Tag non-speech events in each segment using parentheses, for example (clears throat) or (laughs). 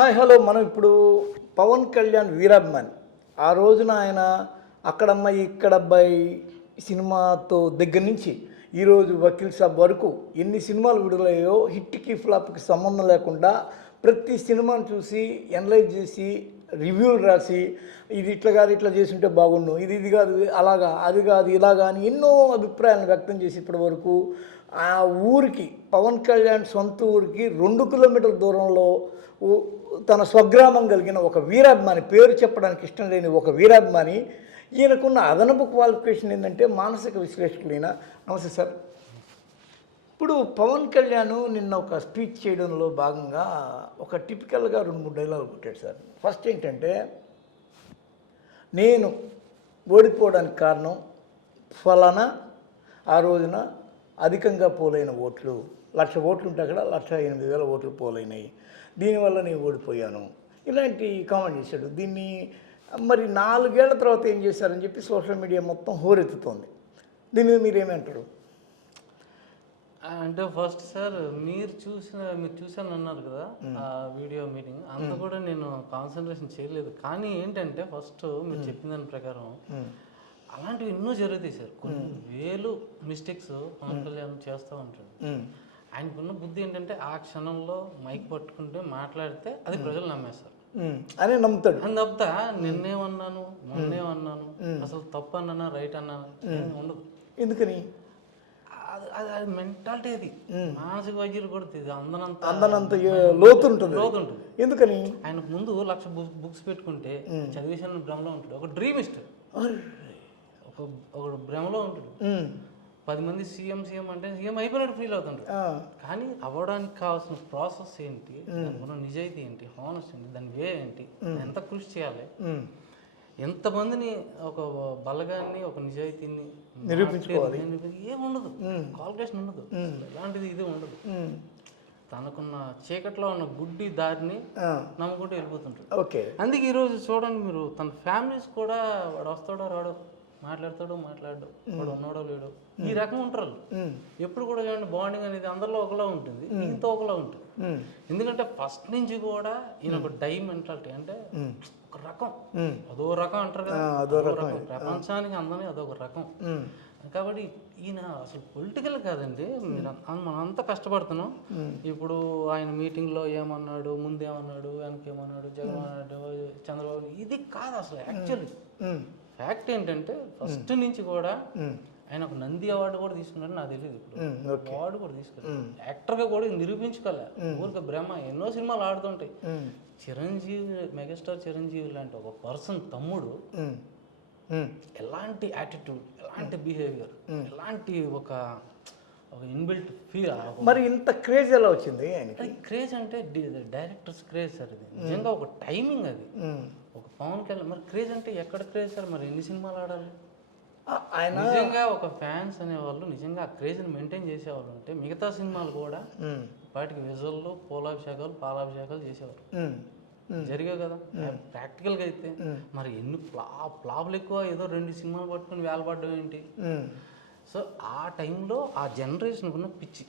Hi hello. మనం ఇప్పుడు పవన్ కళ్యాణ్ వీరాభిమాని. ఆ రోజున ఆయన అక్కడమ్మాయి ఇక్కడ అబ్బాయి సినిమాతో దగ్గర నుంచి ఈరోజు వకీల్ సాబ్ వరకు ఎన్ని సినిమాలు విడుదలయ్యాయో హిట్కి ఫ్లాప్కి సంబంధం లేకుండా ప్రతి సినిమాను చూసి ఎనలైజ్ చేసి రివ్యూలు రాసి ఇది ఇట్లా కాదు ఇట్లా చేసి ఉంటే బాగుండు ఇది ఇది కాదు అలాగా అది కాదు ఇలాగా అని ఎన్నో అభిప్రాయాలను వ్యక్తం చేసి ఇప్పటివరకు ఆ ఊరికి పవన్ కళ్యాణ్ సొంత ఊరికి రెండు కిలోమీటర్ల దూరంలో తన స్వగ్రామం కలిగిన ఒక వీరాభిమాని పేరు చెప్పడానికి ఇష్టం లేని ఒక వీరాభిమాని ఈయనకున్న అదనపు క్వాలిఫికేషన్ ఏంటంటే మానసిక విశ్లేషకులైన నమస్తే సార్. ఇప్పుడు పవన్ కళ్యాణ్ నిన్న ఒక స్పీచ్ చేయడంలో భాగంగా ఒక టిపికల్గా రెండు మూడు డైలాగులు కొట్టాడు సార్. ఫస్ట్ ఏంటంటే నేను ఓడిపోవడానికి కారణం ఫలానా ఆ రోజున అధికంగా పోలైన ఓట్లు లక్ష ఓట్లు ఉంటే అక్కడ లక్ష ఎనిమిది వేల ఓట్లు పోలైనాయి. దీనివల్ల నేను ఓడిపోయాను. ఇలాంటి కామెంట్ చేశాడు. దీన్ని మరి నాలుగేళ్ళ తర్వాత ఏం చేశారని చెప్పి సోషల్ మీడియా మొత్తం హోరెత్తుతోంది. దీని మీద మీరేమంటారు? అంటే ఫస్ట్ సార్ మీరు చూసిన మీరు చూసాను అన్నారు కదా ఆ వీడియో మీటింగ్. అంత కూడా నేను కాన్సన్ట్రేషన్ చేయలేదు. కానీ ఏంటంటే ఫస్ట్ మీరు చెప్పిన దాని ప్రకారం అలాంటివి ఎన్నో జరుగుతాయి సార్. కొన్ని వేలు మిస్టేక్స్ పవన్ కళ్యాణ్ చేస్తూ ఉంటాడు. ఆయనకున్న బుద్ధి ఏంటంటే ఆ క్షణంలో మైక్ పట్టుకుంటే మాట్లాడితే అది ప్రజలు నమ్మేస్తారు. అని నమ్ముతాడు. అని తప్ప నిన్నేమన్నాను మొన్నేమన్నాను అసలు తప్పు అన్నానా రైట్ అన్నానా ఉండదు. ఎందుకని? అది అది మెంటాలిటీ అది. మానసిక వైద్యులు కూడా ఇది అందనంత అందనంత లోతు ఉంటుంది. లోతు ఉంటుంది. ఎందుకని? ఆయన ముందు లక్ష బుక్ బుక్స్ పెట్టుకుంటే చదివేసిన భ్రమలో ఉంటాడు. ఒక డ్రీమ్ ఇస్తాడు ఒక ఒక భ్రమలో ఉంటాడు. పది మంది సీఎం సీఎం అంటే సీఎం అయిపోయినట్టు ఫీల్ అవుతుంటాడు ఆ, కానీ అవ్వడానికి కావాల్సిన ప్రాసెస్ ఏంటి? ఉన్న నిజాయితీ ఏంటి? హానెస్ట్ ఏంటి? దాని వే ఏంటి? ఎంత కృషి చేయాలి? ఎంతమందిని ఒక బలగాన్ని ఒక నిజాయితీని నిరూపించుకోవాలి. నిరూపించి- ఏం ఉండదు. ఎలాంటిది ఇది ఉండదు. తనకున్న చీకట్లో ఉన్న గుడ్డి దారిని నమ్ముకుంటూ వెళ్ళిపోతుంటాడు ఓకే. అందుకే ఈరోజు చూడండి మీరు తన ఫ్యామిలీస్ కూడా వాడు వస్తాడో రాడో మాట్లాడతాడో మాట్లాడు వాడు ఉన్నాడో లేడో. ఈ రకం ఉంటారు. ఎప్పుడు కూడా చూడండి బాండింగ్ అనేది అందరిలో ఒకలా ఉంటుంది. ఈయనతో ఒకలా ఉంటుంది. ఎందుకంటే ఫస్ట్ నుంచి కూడా ఈయన ఒక డై మెంటాలిటీ అంటే ఒక రకం. అదో రకం అంటారు కదా. అదో రకం. ప్రపంచానికి అందరినీ అదొక రకం. కాబట్టి ఈయన అసలు పొలిటికల్ కాదండి. మనం అంతా కష్టపడుతున్నాం. ఇప్పుడు ఆయన మీటింగ్లో ఏమన్నాడు ముందు ఏమన్నాడు వెనక ఏమన్నాడు జగన్ అన్నాడు చంద్రబాబు ఇది కాదు అసలు యాక్చువల్లీ ఫ్యాక్ట్ ఏంటంటే ఫస్ట్ నుంచి కూడా ఉమ్, ఆయన ఒక నంది అవార్డు కూడా తీసుకున్నాడు నాకు తెలియదు ఇప్పుడు. ఓకే అవార్డు కూడా తీసుకున్నాడు. యాక్టర్గా కూడా నిరూపించుకోలే. ఊరికే బ్రహ్మ ఎన్నో సినిమాలు ఆడుతుంటాయి. చిరంజీవి మెగాస్టార్ చిరంజీవి లాంటి ఒక పర్సన్ తమ్ముడు ఎలాంటి యాటిట్యూడ్ ఎలాంటి బిహేవియర్ ఎలాంటి ఒక ఒక ఇన్బిల్ట్ ఫీల్ మరి ఇంత క్రేజ్ ఎలా వచ్చింది క్రేజ్ అంటే డైరెక్టర్స్ క్రేజ్ సార్ ఇది. నిజంగా ఒక టైమింగ్ అది. ఒక పవన్ కళ్యాణ్ మరి క్రేజ్ అంటే ఎక్కడ క్రేజ్ సార్? మరి ఎన్ని సినిమాలు ఆడాలి ఆయన నిజంగా ఒక ఫ్యాన్స్ అనేవాళ్ళు నిజంగా ఆ క్రేజ్ని మెయింటైన్ చేసేవాళ్ళు అంటే మిగతా సినిమాలు కూడా వాటికి విజువల్లో పూలాభిషేకాలు పాలాభిషేకాలు చేసేవారు ఉమ్, జరిగాయి కదా? ప్రాక్టికల్గా అయితే మరి ఎన్ని ఫ్లా ఫ్లాపులు ఎక్కువ ఏదో రెండు సినిమాలు పట్టుకుని వేలపడ్డం ఏంటి? సో ఆ టైంలో ఆ జనరేషన్ ఉన్న పిచ్చి.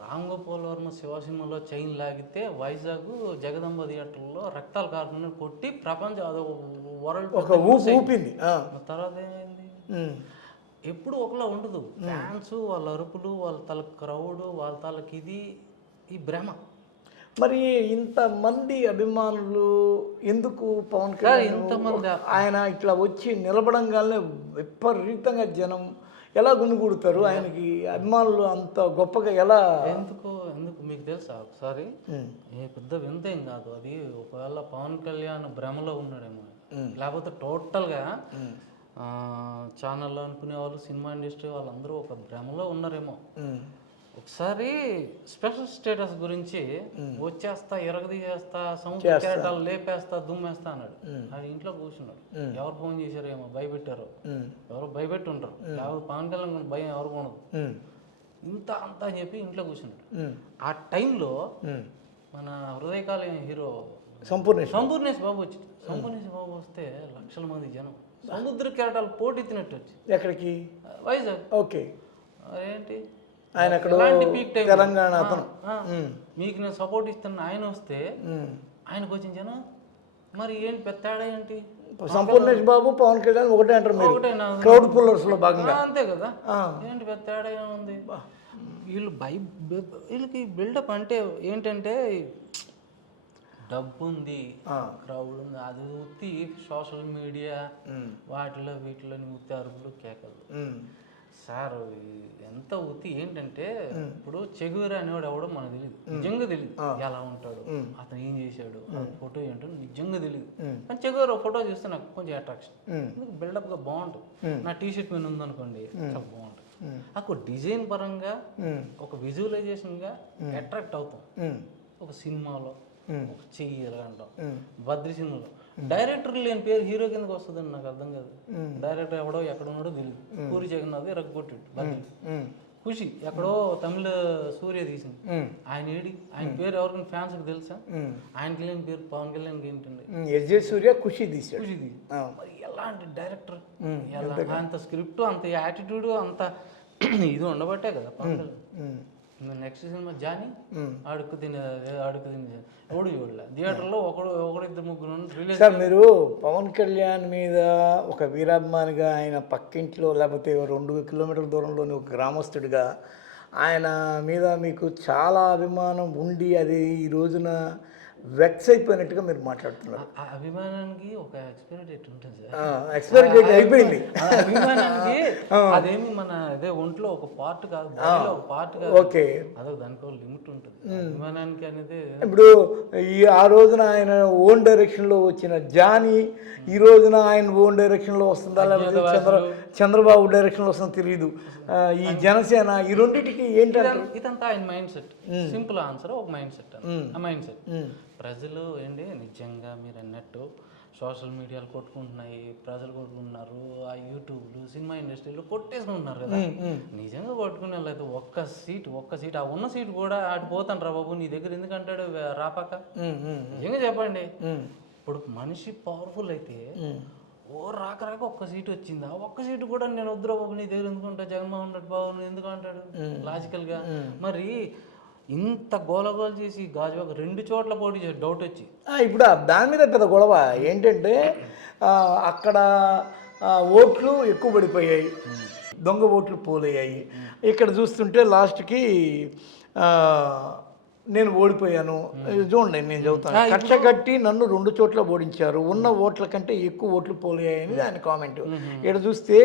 రామ్ గోపాల్ వర్మ శివ సినిమాలో చైన్ లాగితే వైజాగ్ జగదంబ థియేటర్లో రక్తాలు కాకుండా కొట్టి ప్రపంచం అదో వరల్డ్ ఒక ఊపు ఊపింది. తర్వాత ఏమైంది? ఎప్పుడు ఒకలా ఉండదు. ఫ్యాన్స్ వాళ్ళ అరుపులు వాళ్ళ తల క్రౌడ్ వాళ్ళ తలకి ఇది ఈ భ్రమ. మరి ఇంతమంది అభిమానులు ఎందుకు పవన్ కళ్యాణ్ ఇంతమంది ఆయన ఇట్లా వచ్చి నిలబడంగానే విపరీతంగా జనం ఎలా గుమిగూడుతారు ఆయనకి అభిమానులు అంత గొప్పగా ఎలా ఎందుకు ఎందుకు? మీకు తెలుసా ఒకసారి? ఏ పెద్ద వింత ఏం కాదు. అది ఒకవేళ పవన్ కళ్యాణ్ భ్రమలో ఉన్నాడేమో. లేకపోతే టోటల్గా ఛానల్లో అనుకునే వాళ్ళు సినిమా ఇండస్ట్రీ వాళ్ళందరూ ఒక భ్రమలో ఉన్నారేమో. ఒకసారి స్పెషల్ స్టేటస్ గురించి వచ్చేస్తా ఎరగదీసేస్తా సముద్ర కెరటాలు లేపేస్తా దుమ్మేస్తా అన్నాడు. అది ఇంట్లో కూర్చున్నాడు. ఎవరు ఫోన్ చేశారో ఏమో భయపెట్టారు ఎవరు భయపెట్టి ఉంటారు లేకపోతే పవన్ కళ్యాణ్ భయం ఎవరు ఉమ్, ఇంత అంత అని చెప్పి ఇంట్లో కూర్చున్నాడు. ఆ టైంలో. మన హృదయకాల హీరో సంపూర్ణేష్ బాబు. వచ్చింది సంపూర్ణేష్ బాబు వస్తే లక్షల మంది జనం సముద్ర కెరటాలు పోటెత్తినట్టు వచ్చి. ఎక్కడికి? వైజాగ్. ఓకే. ఏంటి ఆయన అక్కడ తెలంగాణ అతను. మీకు నేను సపోర్ట్ ఇస్తున్న ఆయన వస్తే ఆయనకు వచ్చిన జనం మరి ఏంటి పెద్ద తేడా ఏంటి సంపూర్ణేష్ బాబు పవన్ కళ్యాణ్ ఒకటే అంటారు మీరు. క్రౌడ్ పుల్లర్స్లో భాగంగా. ఆ, అంతే కదా. ఏంటి పెద్ద తేడా ఏముంది వీళ్ళు బై వీళ్ళకి బిల్డప్ అంటే ఏంటంటే డబ్బు ఉంది. క్రౌడ్ ఉంది అది ఉత్తి సోషల్ మీడియా వాటిలో వీటిలో ఉత్తి అరుపులు కేకలు. సార్ ఎంత ఉత్తి ఏంటంటే ఇప్పుడు చెగురు అనేవాడు ఎవడో మనకు తెలియదు నిజంగా తెలియదు ఎలా ఉంటాడు అతను ఏం చేశాడు ఫోటో ఏంటో నిజంగా తెలియదు కానీ చెగురు ఫోటో చూస్తే నాకు కొంచెం అట్రాక్షన్ ఉమ్, ఎందుకు బిల్డప్గా బాగుంటుంది. నా టీ షర్ట్ మీద ఉందనుకోండి చాలా బాగుంటుంది. నాకు డిజైన్ పరంగా ఒక విజువలైజేషన్గా అట్రాక్ట్ అవుతాం. ఒక సినిమాలో ఒక చెయ్యి ఎలా అంటాం. బద్రి సినిమాలో. డైరెక్టర్ లేని పేరు హీరో కిందకి వస్తుందని నాకు అర్థం కాదు. డైరెక్టర్ ఎవడో ఎక్కడ ఉన్నాడో తెలియదు పూరి జగన్నాథ్ ఉమ్, ఖుషి ఎక్కడో తమిళ సూర్య తీసింది. ఆయన ఏడి? ఆయన పేరు ఎవరికైనా ఫ్యాన్స్కి తెలుసా? ఉమ్. ఆయనకి లేని పేరు పవన్ కళ్యాణ్కి ఏంటండి? సూర్య ఖుషి తీశాడు. ఖుషి తీసి మరి ఎలాంటి డైరెక్టర్ అంత స్క్రిప్ట్ అంత యాటిట్యూడ్ అంత (clears throat) ఇది ఉండబట్టే కదా Pawan Kalyan. Next cinema Johnny. అడుక్కు తినే అడుక్కు తినే ఎవడు చూడలే? థియేటర్లో ఒకడు ఒకడు ఇద్దరు ముగ్గురు సార్ మీరు పవన్ కళ్యాణ్ మీద ఒక వీరాభిమానిగా ఆయన పక్కింట్లో లేకపోతే రెండు కిలోమీటర్ల దూరంలోని ఒక గ్రామస్తుడిగా ఆయన మీద మీకు చాలా అభిమానం ఉండి అది ఈ రోజున వెక్స్ అయిపోయినట్టుగా మీరు మాట్లాడుతున్నారు. అభిమానానికి ఒక ఎక్స్పైరీ డేట్ ఉంటుంది సార్. ఎక్స్పైరీ డేట్ అయిపోయింది. అభిమానానికి అదేమి మన అదే ఒంట్లో ఒక పార్ట్ కాదు ఒక పార్ట్ కాదు. ఓకే. అదొక దానికి లిమిట్ ఉంటుంది. అభిమానానికి అనేది ఇప్పుడు ఈ ఆ రోజున ఆయన ఓన్ డైరెక్షన్లో వచ్చిన జానీ ఈ రోజున ఆయన ఓన్ డైరెక్షన్లో వస్తుందా లేకపోతే చంద్ర చంద్రబాబు డైరెక్షన్లో వస్తుందో తెలియదు ఈ జనసేన ఈ రెండింటికి ఏంటంటే ఇదంతా- ఆయన మైండ్ సెట్ సింపుల్ ఆన్సర్ ఒక మైండ్ సెట్ ఆ మైండ్ సెట్ ప్రజలు ఏంటి? నిజంగా మీరు అన్నట్టు సోషల్ మీడియాలు కొట్టుకుంటున్నాయి ప్రజలు కొట్టుకుంటున్నారు ఆ యూట్యూబ్లు సినిమా ఇండస్ట్రీలో కొట్టేసుకుంటున్నారు కదా. నిజంగా కొట్టుకునే వాళ్ళైతే ఒక్క సీట్ ఒక్క సీట్ ఆ ఉన్న సీట్ కూడా అటు పోతాను రా బాబు నీ దగ్గర ఎందుకంటాడు రాపాక? నిజంగా చెప్పండి. ఇప్పుడు మనిషి పవర్ఫుల్ అయితే. ఓ రాక రాక ఒక్క సీట్ వచ్చిందా? ఒక్క సీటు కూడా నేను వద్దురా బాబు నీ దగ్గర ఎందుకుంటా జగన్మోహన్ రెడ్డి బాబు ఎందుకు అంటాడు? లాజికల్గా. మరి ఇంత గోలగోల చేసి గాజువాక రెండు చోట్ల పోటీ చేసి డౌట్ వచ్చి. ఆ, ఇప్పుడు దాని మీద పెద్ద గొడవ. ఏంటంటే అక్కడ ఓట్లు ఎక్కువ పడిపోయాయి. దొంగ ఓట్లు పోలయ్యాయి. ఇక్కడ చూస్తుంటే లాస్ట్కి నేను ఓడిపోయాను. చూడండి నేను చదువుతాను కక్ష కట్టి నన్ను రెండు చోట్ల ఓడించారు. ఉన్న ఓట్ల కంటే ఎక్కువ ఓట్లు పోలయ్యాయని ఆయన కామెంట్. ఇక్కడ చూస్తే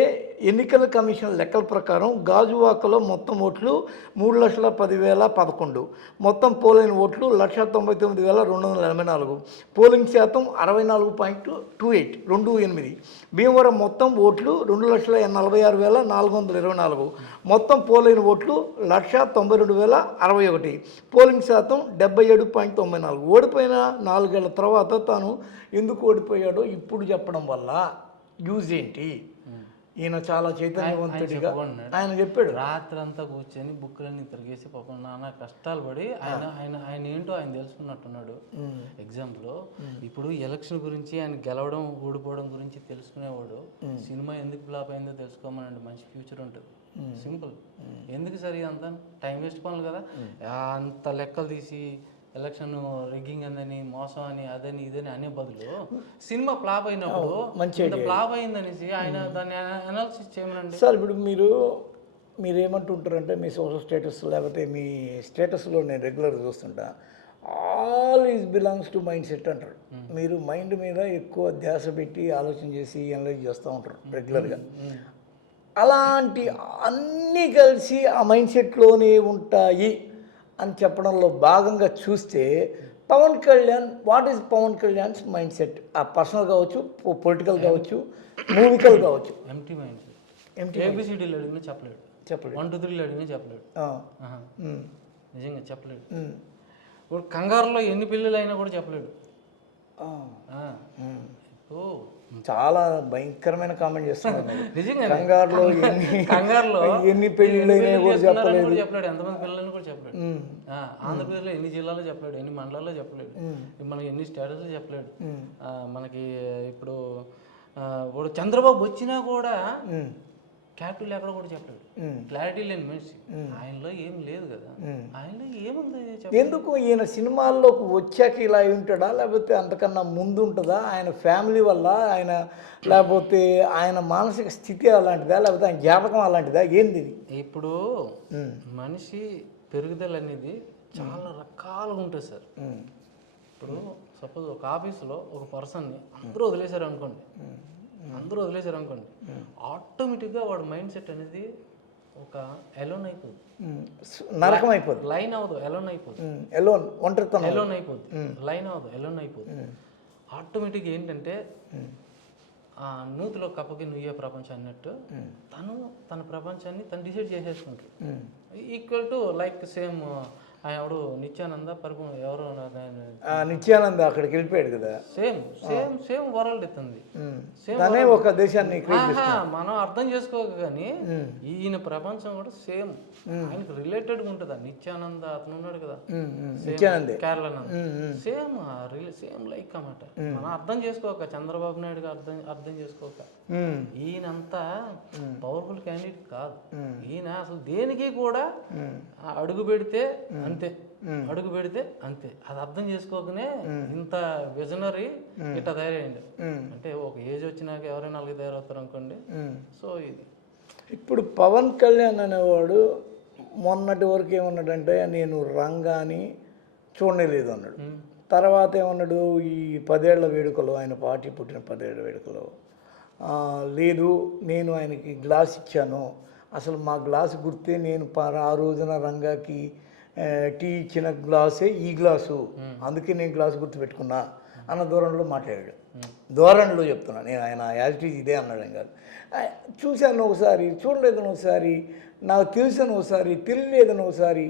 ఎన్నికల కమిషన్ లెక్కల ప్రకారం గాజువాకలో మొత్తం ఓట్లు మూడు లక్షల పదివేల పదకొండు. మొత్తం పోలైన ఓట్లు లక్ష తొంభై తొమ్మిది వేల రెండు వందల ఎనభై నాలుగు. పోలింగ్ శాతం అరవై నాలుగు పాయింట్ టూ ఎయిట్ రెండు ఎనిమిది. భీమవరం మొత్తం ఓట్లు రెండు లక్షల నలభై ఆరు వేల నాలుగు వందల ఇరవై నాలుగు. మొత్తం పోలైన ఓట్లు లక్ష తొంభై రెండు వేల అరవై ఒకటి. పోలింగ్ శాతం డెబ్బై ఏడు పాయింట్ తొంభై నాలుగు. ఓడిపోయిన నాలుగేళ్ళ తర్వాత తాను ఎందుకు ఓడిపోయాడో ఇప్పుడు చెప్పడం వల్ల యూజ్ ఏంటి? ఈయన చాలా చైతన్యవంతుడిగా. ఆయన చెప్పాడు. రాత్రంతా కూర్చొని బుక్కులన్నీ తిరిగేసి పాపం నాన్న కష్టాలు పడి ఆయన ఆయన ఆయన ఏంటో ఆయన తెలుసుకున్నట్టున్నాడు. ఎగ్జాంపుల్ ఇప్పుడు ఎలక్షన్ గురించి ఆయన గెలవడం ఓడిపోవడం గురించి తెలుసుకునేవాడు. సినిమా ఎందుకు ఫ్లాప్ అయిందో తెలుసుకోమనండి. మంచి ఫ్యూచర్ ఉంటుంది. సింపుల్ ఎందుకు సరి అంత టైం వేస్ట్ పనులు కదా. ఆ, అంత లెక్కలు తీసి ఎలక్షన్ రిగ్గింగ్ అందని మోసం అని అదని ఇదని అనే బదులు సినిమా ఫ్లాప్ అయినప్పుడు మంచి ఇంత ఫ్లాప్ అయిందనేసి ఆయన దాన్ని అనాలిసిస్ చేయమనండి. సార్ ఇప్పుడు మీరు మీరు ఏమంటుంటారంటే మీ సోషల్ స్టేటస్ లేకపోతే మీ స్టేటస్లో నేను regular చూస్తుంటా. All is belongs to mind set అంటారు మీరు మైండ్ మీద ఎక్కువ ధ్యాస పెట్టి ఆలోచన చేసి అనలైజ్ చేస్తూ ఉంటారు రెగ్యులర్గా అలాంటి అన్నీ కలిసి ఆ మైండ్ సెట్లోనే ఉంటాయి అని చెప్పడంలో భాగంగా చూస్తే Pawan Kalyan what is Pawan Kalyan's mind set? ఆ పర్సనల్ కావచ్చు పొలిటికల్ కావచ్చు మూవికల్ కావచ్చు. ఎంటీ మైండ్ Empty ఏబిసిడీలు అడిగినా చెప్పలేడు. చెప్పలేదు వన్ టూ త్రీలు అడిగినా చెప్పలేడు. నిజంగా చెప్పలేడు. ఇప్పుడు కంగారులో ఎన్ని పిల్లలు అయినా కూడా చెప్పలేడు. ఇప్పుడు చాలా భయంకరమైన కామెంట్ చేస్తున్నాను. నిజంగా కంగారులో (laughs) ఎన్ని కంగారులో? ఎన్ని పెళ్ళిళ్ళు కూడా చెప్పలేదు. చెప్పలేడు. ఎంతమంది పిల్లలని కూడా చెప్పలేడు. ఆంధ్రప్రదేశ్లో ఎన్ని జిల్లాలో చెప్పలేడు ఎన్ని మండలాల్లో చెప్పలేడు. మనకి ఎన్ని స్టేటస్లో చెప్పలేడు. మనకి ఇప్పుడు ఇప్పుడు చంద్రబాబు వచ్చినా కూడా క్యాపిటల్ ఎక్కడ కూడా చెప్పలేడు. ఉమ్. క్లారిటీ లేని మనిషి. ఆయనలో ఏం లేదు కదా. ఆయనలో ఏముంది ఎందుకు ఈయన సినిమాల్లోకి వచ్చాక ఇలా ఉంటాడా? లేకపోతే అంతకన్నా ముందు ఉంటుందా? ఆయన ఫ్యామిలీ వల్ల ఆయన లేకపోతే ఆయన మానసిక స్థితి అలాంటిదా? లేకపోతే ఆయన జ్ఞాపకం అలాంటిదా? ఏంది ఇది? ఇప్పుడు మనిషి పెరుగుదల అనేది చాలా రకాలుగా ఉంటుంది సార్. ఇప్పుడు సపోజ్ ఒక ఆఫీస్లో ఒక పర్సన్ని అందరూ వదిలేశారు అనుకోండి. అందరూ వదిలేశారు అనుకోండి. ఆటోమేటిక్గా వాడు మైండ్ సెట్ అనేది ఒక ఎలోన్ అయిపోద్ది ఉమ్, స్- నరకం అయిపోతుంది లైన్ అవ్వదు ఎలోన్ అయిపోద్ది ఎలోన్ ఒంటరితనం. ఎలోన్ అయిపోద్ది లైన్ అవ్వదు ఎలోన్ అయిపోద్ది ఆటోమేటిక్ ఏంటంటే ఆ నూతిలో కప్పకి నువ్వే ప్రపంచం అన్నట్టు తను తన ప్రపంచాన్ని తను డిసైడ్ చేసేసుకుంటాడు ఈక్వల్ టు లైక్ సేమ్ ఆయన ఎవడు? నిత్యానంద పరిపు ఎవరు? నిత్యానంద అక్కడికి వెళ్ళిపోయాడు కదా. Same same same world Same తనే ఒక దేశాన్ని మనం అర్థం చేసుకోక కానీ ఈయన ప్రపంచం కూడా సేమ్. ఆయనకు రిలేటెడ్ ఉంటుంది. నిత్యానంద అతను ఉన్నాడు కదా. నిత్యానందే. కేరళానంద. సేమ్ సేమ్ లైక్ అన్నమాట. మనం అర్థం చేసుకోక చంద్రబాబు నాయుడు అర్థం అర్థం చేసుకోక. ఈయనంతా పవర్ఫుల్ క్యాండిడేట్ కాదు. ఈయన అసలు దేనికి కూడా అడుగు పెడితే అంతే. అడుగు పెడితే అంతే. అది అర్థం చేసుకోకనే ఇంత విజనరీ ఇట్లా తయారైంది. అంటే ఒక ఏజ్ వచ్చినాక ఎవరైనా అలాగే తయారవుతారు అనుకోండి. సో ఇది. ఇప్పుడు పవన్ కళ్యాణ్ అనేవాడు మొన్నటి వరకు ఏమన్నాడంటే నేను రంగాని చూడలేదు అన్నాడు. తర్వాత ఏమన్నాడు ఈ పదేళ్ళ వేడుకలో ఆయన పార్టీ పుట్టిన పదేళ్ళ వేడుకలో లేదు నేను ఆయనకి గ్లాస్ ఇచ్చాను. అసలు మా గ్లాస్ గుర్తే నేను ఆ రోజున రంగాకి టీ ఇచ్చిన గ్లాసే ఈ గ్లాసు. అందుకే నేను గ్లాస్ గుర్తు పెట్టుకున్నా అన్న ధోరణిలో మాట్లాడాడు. ధోరణిలో చెప్తున్నా. నేను ఆయన యాజిటీజ్ ఇదే అన్నాడు కాదు చూశాను ఒకసారి చూడలేదని ఒకసారి నాకు తెలిసాను ఒకసారి తెలియలేదని ఒకసారి.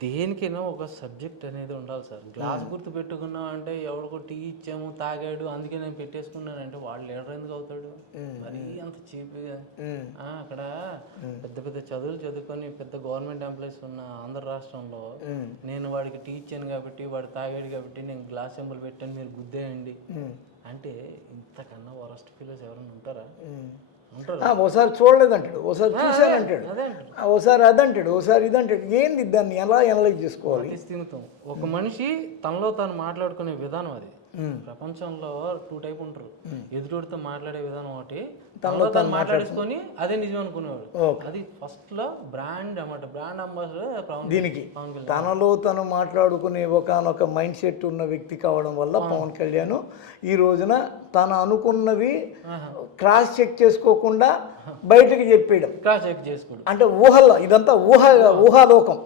దేనికైనా ఒక సబ్జెక్ట్ అనేది ఉండాలి సార్. గ్లాస్ గుర్తు పెట్టుకున్నాం అంటే ఎవరికో టీ ఇచ్చాము తాగాడు అందుకే నేను పెట్టేసుకున్నాను అంటే వాళ్ళు లీడర్ ఎందుకు అవుతాడు మరి అంత చీప్గా ఉమ్, అక్కడ పెద్ద పెద్ద చదువులు చదువుకొని పెద్ద గవర్నమెంట్ ఎంప్లాయీస్ ఉన్న ఆంధ్ర రాష్ట్రంలో నేను వాడికి టీ ఇచ్చాను కాబట్టి వాడు తాగాడు కాబట్టి నేను గ్లాస్ ఎంబుల్ పెట్టాను మీరు గుద్దేయండి. అంటే ఇంతకన్నా వరస్ట్ ఫీలర్స్ ఎవరైనా ఉంటారా? ఒకసారి చూడలేదంటాడు ఒకసారి చూశానంటాడు. ఒకసారి అదంటాడు ఒకసారి ఇదంటాడు. ఏంది దాన్ని ఎలా అనలైజ్ చేసుకోవాలి? స్థిమితం. ఒక మనిషి తనలో తాను మాట్లాడుకునే విధానం అది. ప్రపంచంలో టూ టైప్ ఉంటారు. ఎదుటితో మాట్లాడే విధానం ఒకటి తనలో తాను మాట్లాడేసుకొని అదే నిజం అనుకునేవాడు. అది ఫస్ట్లో బ్రాండ్ అన్నమాట. బ్రాండ్ అంబాసిడర్ దీనికి తనలో తను మాట్లాడుకునే ఒకనొక మైండ్ సెట్ ఉన్న వ్యక్తి కావడం వల్ల పవన్ కళ్యాణ్ ఈ రోజున తను అనుకున్నవి. క్రాస్ చెక్ చేసుకోకుండా బయటకు చెప్పేయడం. క్రాస్ చెక్ చేసుకోడు అంటే ఊహల్లో ఇదంతా ఊహ ఊహాలోకం.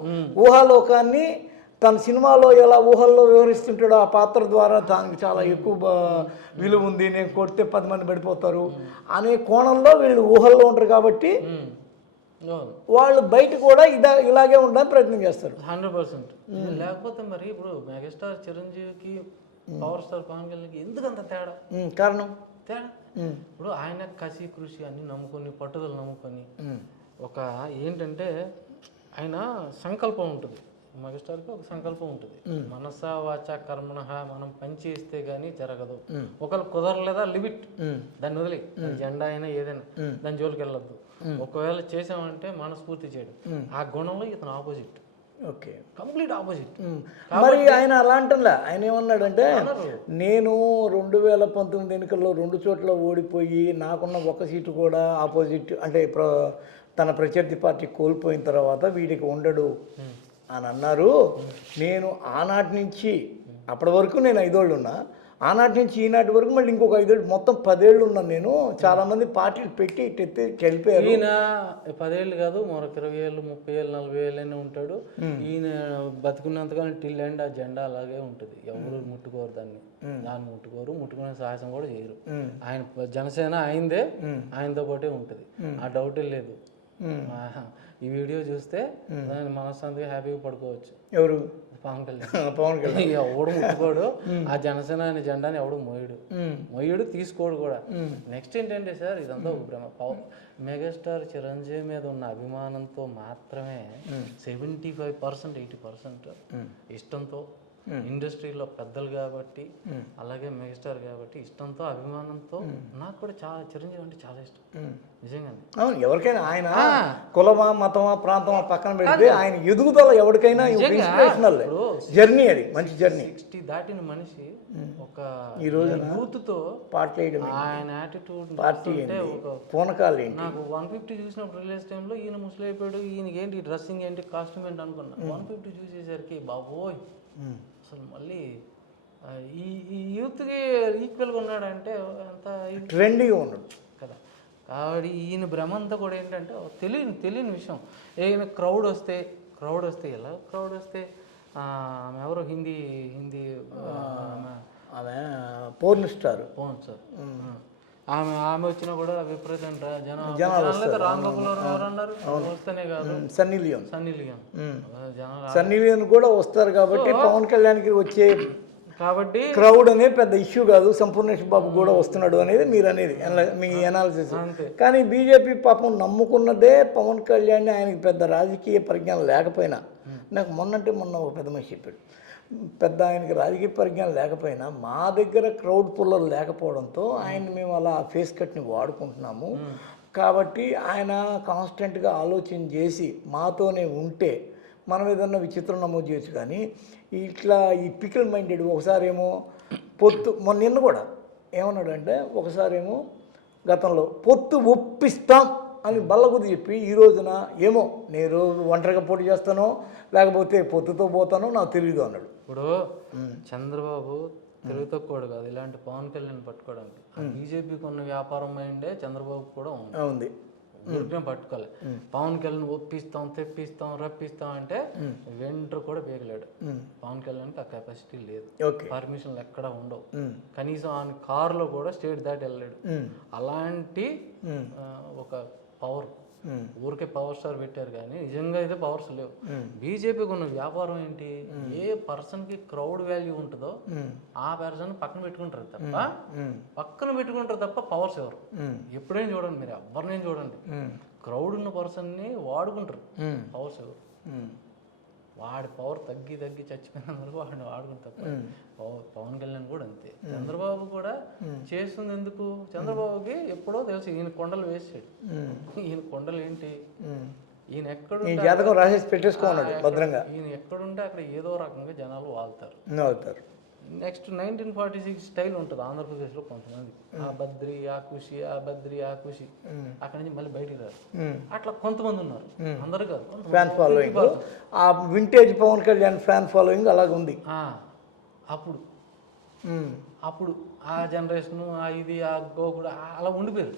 ఊహాలోకాన్ని తన సినిమాలో ఎలా ఊహల్లో వివరిస్తుంటాడో ఆ పాత్ర ద్వారా దానికి చాలా ఎక్కువ విలువ ఉంది. నేను కొడితే పది మంది పడిపోతారు అనే కోణంలో వీళ్ళు ఊహల్లో ఉంటారు కాబట్టి వాళ్ళు బయట కూడా ఇదా ఇలాగే ఉండడానికి ప్రయత్నం చేస్తారు. Hundred percent. లేకపోతే మరి ఇప్పుడు మెగాస్టార్ చిరంజీవికి పవర్ స్టార్ పవన్ కళ్యాణ్కి ఎందుకు అంత తేడా కారణం? తేడా? ఇప్పుడు ఆయన కసి కృషి అన్ని నమ్ముకొని పట్టుదల నమ్ముకొని ఒక ఏంటంటే ఆయన సంకల్పం ఉంటుంది. మెగాస్టార్కి ఒక సంకల్పం ఉంటుంది. మనస వాచ కర్మణ మనం పని చేస్తే గానీ జరగదు. ఒకవేళ కుదరలేదా లిమిట్? దాన్ని వదిలి. జెండా అయినా ఏదైనా దాని జోలికి వెళ్ళొద్దు. ఒకవేళ చేసామంటే మనస్ఫూర్తి చేయడం. ఆ గుణంలో ఇతను ఆపోజిట్. ఓకే. Complete opposite. మరి ఆయన అలా అంటలే ఆయన ఏమన్నాడంటే నేను రెండు వేల పంతొమ్మిది ఎన్నికల్లో రెండు చోట్ల ఓడిపోయి నాకున్న ఒక సీటు కూడా ఆపోజిట్ అంటే తన ప్రత్యర్థి పార్టీ కోల్పోయిన తర్వాత వీడికి ఉండడు. అని అన్నారు. నేను ఆనాటి నుంచి అప్పటి వరకు నేను ఐదేళ్ళు ఉన్నా. ఆనాటి నుంచి ఈనాటి వరకు మళ్ళీ ఇంకొక ఐదేళ్ళు మొత్తం పదేళ్ళు ఉన్నాను నేను. చాలామంది పార్టీలు పెట్టి ఇట్టెత్తి వెళ్ళిపోయారు ఈయన పదేళ్ళు కాదు మరొక ఇరవై ఏళ్ళు ముప్పై ఏళ్ళు నలభై ఏళ్ళైనా ఉంటాడు. ఈయన బతుకున్నంతకాలం టిల్ అండ్ ఆ జెండా అలాగే ఉంటుంది. ఎవరు ముట్టుకోరు దాన్ని. దాన్ని ముట్టుకోరు ముట్టుకునే సాహసం కూడా చేయరు. ఆయన జనసేన ఆయనదే ఆయనతో పాటే ఉంటుంది. ఆ డౌటే లేదు. ఈ వీడియో చూస్తే దాన్ని మనశ్శాంతిగా హ్యాపీగా పడుకోవచ్చు. ఎవరు? పవన్ కళ్యాణ్. (laughs) పవన్ కళ్యాణ్. (laughs) ఎవడు ముట్టుకోడు. ఆ జనసేన అనే జెండాని ఎవడు మోయడు. ఉమ్, మొయ్యడు తీసుకోడు కూడా. నెక్స్ట్ ఏంటంటే సార్ ఇదంతా ఒక మెగాస్టార్ చిరంజీవి మీద ఉన్న అభిమానంతో మాత్రమే seventy five percent eighty percent ఇష్టంతో ఇండస్ట్రీలో పెద్దలు కాబట్టి అలాగే మెగాస్టార్ కాబట్టి ఇష్టంతో అభిమానంతో నాకు కూడా చాలా చిరంజీవి అంటే చాలా ఇష్టం. నిజంగానే. అవును ఎవరికైనా ఆయన కులమా మతమా ప్రాంతమా పక్కన పెడితే ఆయన ఎదుగుదల ఎవరికైనా జర్నీ అది మంచి జర్నీ సిక్స్టీ దాటిన మనిషి ఒక ఈ రోజున యూత్తో పాటలు వేయడం ఆయన యాటిట్యూడ్ పార్టీ అంటే ఏంటి? ఒక పూనకాలు నాకు వన్ ఫిఫ్టీ చూసినప్పుడు రిలీజ్ టైంలో ఈయన ముసలి అయిపోయాడు ఈయనకి ఏంటి డ్రెస్సింగ్ ఏంటి కాస్ట్యూమ్ ఏంటి అనుకున్నా. వన్ ఫిఫ్టీ చూసేసరికి బాబోయ్. అసలు మళ్ళీ ఈ ఈ యూత్కి ఈక్వల్గా ఉన్నాడంటే ఇది ట్రెండీగా ఉన్నాడు. కదా. కాబట్టి ఈయన భ్రమ అంతా కూడా ఏంటంటే తెలియని తెలియని విషయం. ఈయన క్రౌడ్ వస్తే క్రౌడ్ వస్తే ఎలా క్రౌడ్ వస్తే ఎవరో హిందీ హిందీ ఆమె పోర్న్ స్టార్ పోను సార్ ఆమె ఆమె వచ్చినా కూడా విపరీతం సన్నీ లియోన్. Sunny Leone. కూడా వస్తారు కాబట్టి పవన్ కళ్యాణ్కి వచ్చే కాబట్టి క్రౌడ్ అనేది పెద్ద ఇష్యూ కాదు. సంపూర్ణేష్ బాబు కూడా వస్తున్నాడు అనేది మీరు అనేది అన- మీ అనాలిసిస్ కానీ బీజేపీ పాపం నమ్ముకున్నదే పవన్ కళ్యాణ్ ఆయనకి పెద్ద రాజకీయ పరిజ్ఞానం లేకపోయినా. నాకు మొన్నంటే మొన్న ఒక పెద్ద మనిషి చెప్పాడు. పెద్ద ఆయనకి రాజకీయ పరిజ్ఞానం లేకపోయినా మా దగ్గర క్రౌడ్ పుల్లర్ లేకపోవడంతో ఆయన మేము. అలా ఫేస్ కట్ని వాడుకుంటున్నాము. కాబట్టి ఆయన కాన్స్టెంట్గా ఆలోచన చేసి మాతోనే ఉంటే మనం ఏదన్నా విచిత్రం నమోదు చేయొచ్చు కానీ ఇట్లా ఈ పికిల్ మైండెడ్ ఒకసారి ఏమో పొత్తు మొన్న నిన్న కూడా ఏమన్నాడంటే ఒకసారేమో గతంలో పొత్తు ఒప్పిస్తాం అని బల్లగుద్ది చెప్పి ఈ రోజున ఏమో నేను రోజు ఒంటరిగా పోటీ చేస్తానో లేకపోతే పొత్తుతో పోతానో నాకు తెలియదు అన్నాడు. ఇప్పుడు చంద్రబాబు తెలుగు తక్కువడు కాదు. ఇలాంటి పవన్ కళ్యాణ్ పట్టుకోవడానికి. బీజేపీకి ఉన్న వ్యాపారం మైండే చంద్రబాబు కూడా ఉంది. ఊరికే పట్టుకోలే. పవన్ కళ్యాణ్ ఒప్పిస్తాం తెప్పిస్తాం రప్పిస్తాం అంటే వెంటర్ కూడా పీకలేడు పవన్ కళ్యాణ్కి ఆ కెపాసిటీ లేదు. పర్మిషన్లు ఎక్కడ ఉండవు. కనీసం ఆయన కారులో కూడా స్టేట్ దాటి వెళ్ళలేడు. అలాంటి ఒక పవర్ ఊరికే పవర్ స్టార్ పెట్టారు కానీ నిజంగా అయితే పవర్స్ లేవు. బీజేపీకి ఉన్న వ్యాపారం ఏంటి? ఏ పర్సన్కి క్రౌడ్ వాల్యూ ఉంటుందో ఆ పర్సన్ పక్కన పెట్టుకుంటారు తప్ప పక్కన పెట్టుకుంటారు తప్ప పవర్స్ ఎవరు? ఎప్పుడైనా చూడండి మీరు ఎవరినైనా చూడండి. క్రౌడ్ ఉన్న పర్సన్ని వాడుకుంటారు. ఉమ్, పవర్స్ ఎవరు? వాడి పవర్ తగ్గి తగ్గి చచ్చిపోయిన వరకు వాడిని వాడుకుంటారు తప్ప పవన్ కళ్యాణ్ కూడా అంతే. చంద్రబాబు కూడా చేస్తుంది ఎందుకు? చంద్రబాబుకి ఎప్పుడో తెలుసు ఈయన కొండలు వేసాడు. ఈయన కొండలు ఏంటి. ఈయన ఎక్కడ జాతకం రాసేసి పెట్టేసుకున్నాడు భద్రంగా. ఈయన ఎక్కడుంటే అక్కడ ఏదో రకంగా జనాలు వాళ్తారు. అవుతారు next nineteen forty six style ఉంటుంది ఆంధ్రప్రదేశ్లో కొంతమంది. ఆ బద్రి ఆ ఖుషి ఆ బద్రి ఆ ఖుషి. అక్కడి నుంచి మళ్ళీ బయటికి రారు. అట్లా కొంతమంది ఉన్నారు. అందరు కాదు. Fan following. ఆ vintage Pawan Kalyan fan following అలాగ ఉంది అప్పుడు. అప్పుడు ఆ జనరేషను ఆ ఇది ఆ గోకుడు ఆ- అలా ఉండిపోయారు.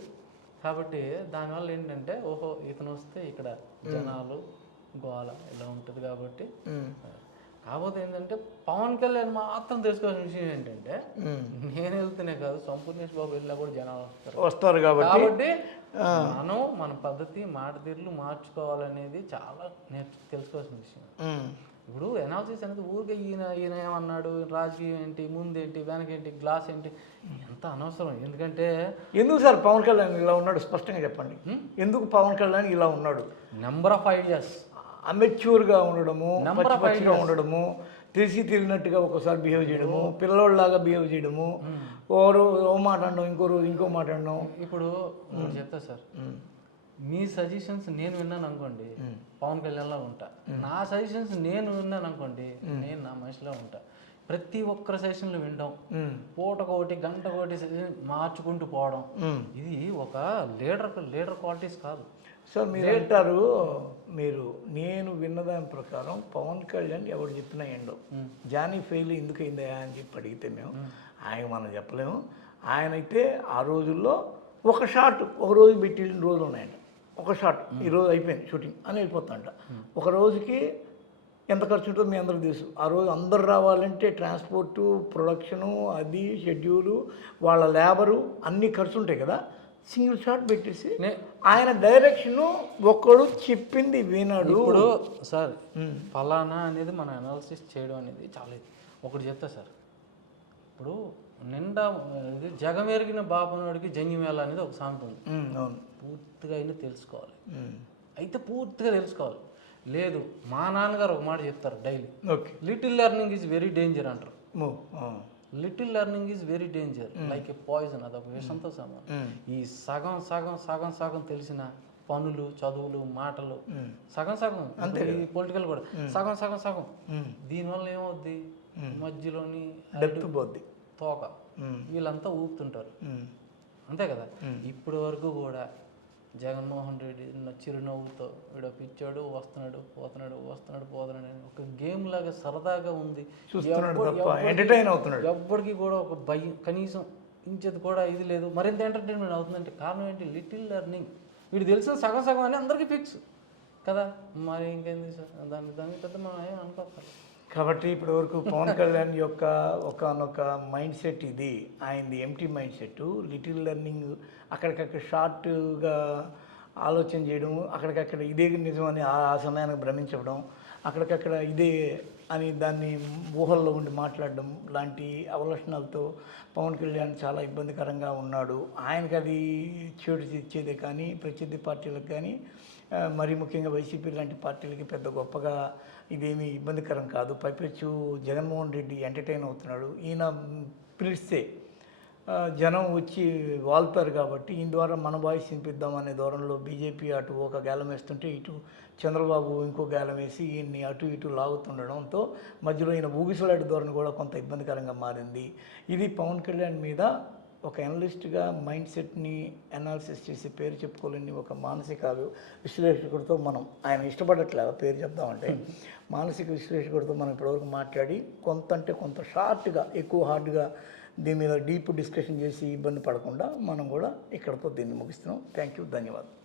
కాబట్టి దానివల్ల ఏంటంటే ఓహో ఇతను వస్తే ఇక్కడ జనాలు గోల ఇలా ఉంటుంది కాబట్టి కాకపోతే ఏంటంటే పవన్ కళ్యాణ్ మాత్రం తెలుసుకోవాల్సిన విషయం ఏంటంటే. నేను వెళ్తేనే కాదు సంపూర్ణేష్ బాబు వెళ్ళినా కూడా జనాలు వస్తారు. వస్తారు కాబట్టి కాబట్టి మనం మన పద్ధతి మాట తీరులు మార్చుకోవాలనేది చాలా నేర్చు తెలుసుకోవాల్సిన విషయం. ఇప్పుడు ఎనాలిసిస్ అనేది ఊరికే ఈయన ఈయన ఏమన్నాడు రాజకీయం ఏంటి ముందేంటి వెనకేంటి గ్లాస్ ఏంటి ఎంత అనవసరం. ఎందుకంటే ఎందుకు సార్ పవన్ కళ్యాణ్ ఇలా ఉన్నాడు? స్పష్టంగా చెప్పండి. ఎందుకు పవన్ కళ్యాణ్ ఇలా ఉన్నాడు? నెంబర్ ఆఫ్ ఐడియాస్ అమెచ్యూర్గా ఉండడము Number పచ్చి of పచ్చిగా ఉండడము తెలిసి తెలియనట్టుగా ఒకసారి బిహేవ్ చేయడము పిల్లోళ్ళలాగా బిహేవ్ చేయడము ఓ రోజు ఓ మాట అనడం ఇంకో రోజు ఇంకో మాట అనడం ఇప్పుడు ఒకటి చెప్తా సార్. ఉమ్, మీ సజెషన్స్ నేను విన్నాను అనుకోండి పవన్ కళ్యాణ్లా ఉంటా. నా సజెషన్స్ నేను విన్నాను అనుకోండి నేను నా మనిషిలో ఉంటా. ప్రతి ఒక్కరి సజెషన్లు వినడం పూటకొకటి గంటకొకటి suggestion మార్చుకుంటూ పోవడం. ఇది ఒక లీడర్ లీడర్ క్వాలిటీస్ కాదు. సో మీరు అంటారు మీరు నేను విన్నదాని ప్రకారం పవన్ కళ్యాణ్ ఎవరు చెప్పినా ఎండో జానీ ఫెయిల్ ఎందుకు అయిందా అని చెప్పి అడిగితే మేము ఆయన మనం చెప్పలేము. ఆయన అయితే ఆ రోజుల్లో ఒక షాట్ ఒక రోజు పెట్టి రోజులు ఉన్నాయంట. ఒక షాట్ ఈ రోజు అయిపోయింది షూటింగ్ అని వెళ్ళిపోతాంట ఒక రోజుకి ఎంత ఖర్చు ఉంటుందో మీ అందరికి తెలుసు. ఆ రోజు అందరు రావాలంటే ట్రాన్స్పోర్టు ప్రొడక్షను అది షెడ్యూలు వాళ్ళ లేబరు అన్ని ఖర్చు ఉంటాయి కదా. సింగిల్ షాట్ పెట్టేసి ఆయన డైరెక్షన్ ఒక్కడు చెప్పింది వినడు. ఇప్పుడు సార్ ఫలానా అనేది మనం అనాలిసిస్ చేయడం అనేది చాలా ఇది. ఒకటి చెప్తా సార్. ఇప్పుడు నిండా జగమెరిగిన బాపనోడికి జంగిమేళ అనేది ఒక సామెత ఉంది. పూర్తిగా అయినా తెలుసుకోవాలి. అయితే పూర్తిగా తెలుసుకోవాలి. లేదు మా నాన్నగారు ఒక మాట చెప్తారు daily. Okay. Little learning is very danger అంటారు. Little learning is very danger like a poison అదొక విషంతో సమానం. ఈ సగం సగం సగం సగం తెలిసిన పనులు చదువులు మాటలు సగం సగం ఈ పొలిటికల్ కూడా. సగం సగం సగం. దీనివల్ల ఏమవుద్ది? మధ్యలోని డెప్త్ పోద్ది. తోక. వీళ్ళంతా ఊపుతుంటారు. అంతే కదా. ఇప్పటి వరకు కూడా జగన్మోహన్ రెడ్డి చిరునవ్వుతో వీడు పిచ్చాడు వస్తున్నాడు పోతున్నాడు వస్తున్నాడు పోతున్నాడు అని ఒక గేమ్ లాగా సరదాగా ఉంది. ఎవ్వడికి- ఎవ్వడికి కూడా ఒక భయం కనీసం ఇంచేది కూడా ఇది లేదు. మరింత ఎంటర్టైన్మెంట్ అవుతుందంటే కారణం ఏంటి? లిటిల్ లెర్నింగ్ వీడు తెలిసిన సగం సగం అని అందరికీ ఫిక్స్ కదా? మరి ఇంకేంది సార్ దాని దానికి పెద్ద మనం ఏం అనుకోవాలి కాబట్టి ఇప్పటి వరకు పవన్ కళ్యాణ్ యొక్క ఒకనొక మైండ్ సెట్ ఇది. ఆయనది ఎంటీ మైండ్ సెట్. లిటిల్ లెర్నింగ్ అక్కడికక్కడ షార్ట్గా ఆలోచన చేయడం అక్కడికక్కడ ఇదే నిజమని ఆ ఆ సమయానికి భ్రమించడం అక్కడికక్కడ ఇదే అని దాన్ని ఊహల్లో ఉండి మాట్లాడడం లాంటి అవలక్షణాలతో పవన్ కళ్యాణ్ చాలా ఇబ్బందికరంగా ఉన్నాడు. ఆయనకి అది చోటు తెచ్చేదే కానీ ప్రత్యర్థి పార్టీలకు కానీ మరీ ముఖ్యంగా వైసీపీ లాంటి పార్టీలకి పెద్ద గొప్పగా ఇదేమీ ఇబ్బందికరం కాదు. పైపెచ్చు జగన్మోహన్ రెడ్డి ఎంటర్టైన్ అవుతున్నాడు. ఈయన పిలిస్తే జనం వచ్చి వాళ్తారు కాబట్టి ఈయన ద్వారా మన వాయిస్ వినిపిద్దాం అనే ధోరణిలో బీజేపీ అటు ఒక గేలం వేస్తుంటే ఇటు చంద్రబాబు ఇంకో గేలం వేసి ఈయన్ని అటు ఇటు లాగుతుండడంతో మధ్యలో ఈయన ఊగిసలాడి ధోరణి కూడా కొంత ఇబ్బందికరంగా మారింది. ఇది పవన్ కళ్యాణ్ మీద ఒక అనలిస్ట్గా మైండ్ సెట్ని అనాలిసిస్ చేసి పేరు చెప్పుకోలేని ఒక మానసిక విశ్లేషకుడితో మనం ఆయన ఇష్టపడట్లేదు? పేరు చెప్దామంటే. మానసిక విశ్లేషకుడితో మనం ఇప్పటివరకు మాట్లాడి కొంత అంటే కొంత షార్ట్గా ఎక్కువ హార్డ్గా దీని మీద డీప్ డిస్కషన్ చేసి ఇబ్బంది పడకుండా మనం కూడా ఇక్కడతో దీన్ని ముగిస్తున్నాం. థ్యాంక్ యూ ధన్యవాదాలు.